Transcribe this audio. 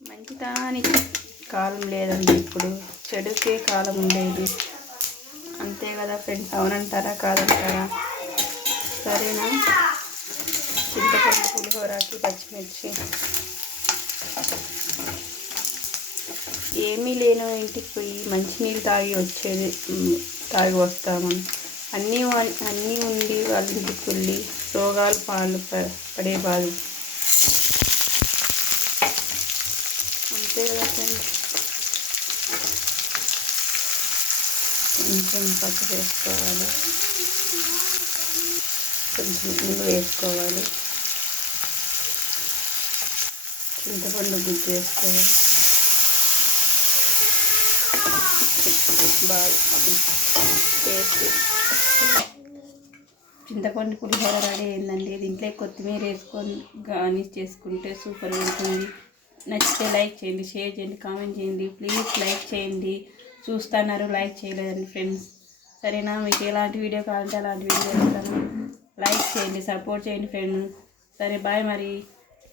మంచితనానికి కాలం లేదండి, ఇప్పుడు చెడుకే కాలం ఉండేది. అంతే కదా ఫ్రెండ్స్, అవునంటారా కాదంటారా? సరేనా? చింతపండు పులిహోరకి పచ్చిమిర్చి ఏమీ లేను ఇంటికి పోయి మంచినీళ్ళు తాగి వస్తాము. అన్నీ ఉండి వాళ్ళ ఇంటికి వెళ్ళి రోగాలు పాలు పడే బాధ. అంతే కదా ఫ్రెండ్స్. కొంచెం పసుపు వేసుకోవాలి, కొంచెం ఉల్లి వేసుకోవాలి, చింతపండు గుజ్జు వేసుకోవాలి. బాగా వేసి చింతపండు పులిహోర రెడీ అయిందండి. దీంట్లో కొత్తిమీర వేసుకొని గార్నిష్ చేసుకుంటే సూపర్ ఉంటుంది. నచ్చితే లైక్ చేయండి, షేర్ చేయండి, కామెంట్ చేయండి. ప్లీజ్ లైక్ చేయండి. చూస్తున్నారు, లైక్ చేయలేదండి ఫ్రెండ్స్. సరేనా? మీకు ఎలాంటి వీడియో కావాలంటే అలాంటి వీడియో చేస్తాను. లైక్ చేయండి, సపోర్ట్ చేయండి ఫ్రెండ్స్. సరే, బాయ్ మరి.